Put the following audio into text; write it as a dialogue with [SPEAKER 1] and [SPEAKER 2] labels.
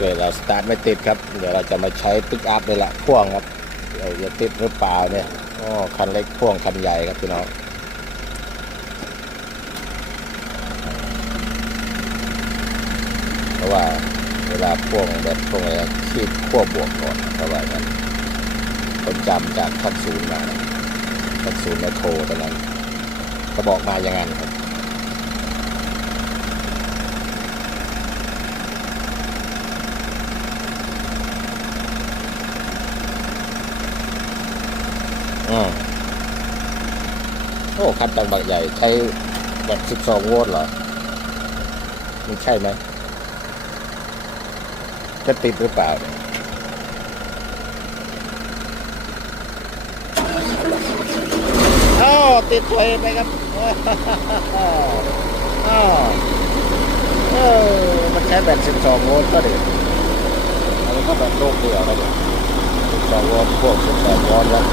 [SPEAKER 1] เกิดเราสตาร์ทไม่ติดครับ เดี๋ยวเราจะมาใช้ปิกอัพนี่แหละพ่วงครับเดี๋ยวจะติดหรือเปล่าเนี่ยอ๋อคันเล็กพ่วงคันใหญ่ครับพี่น้องเพราะว่าเวลาพ่วงแบบพ่วงอะไรขีดขั้วบวกก่อนเพราะว่านั้นคนจำจากขั้นศูนย์มาขั้นศูนย์ไมโครตอนนั้นเขาบอกมาอย่างนั้นครับ อืมโอ้คันตังบักใหญ่ ใช้แบบ12โวลต์เหรอ มันใช่ไหม จะติดหรือเปล่าเนี่ยอ้าวติดตัวเองไปครับอ้าวเออมันใช้แบต12โวลต์ก็ดีอันนี้ก็แบบลูกเดียวนะเดี๋ย12โวลต์พวก18โวลต์แล้ว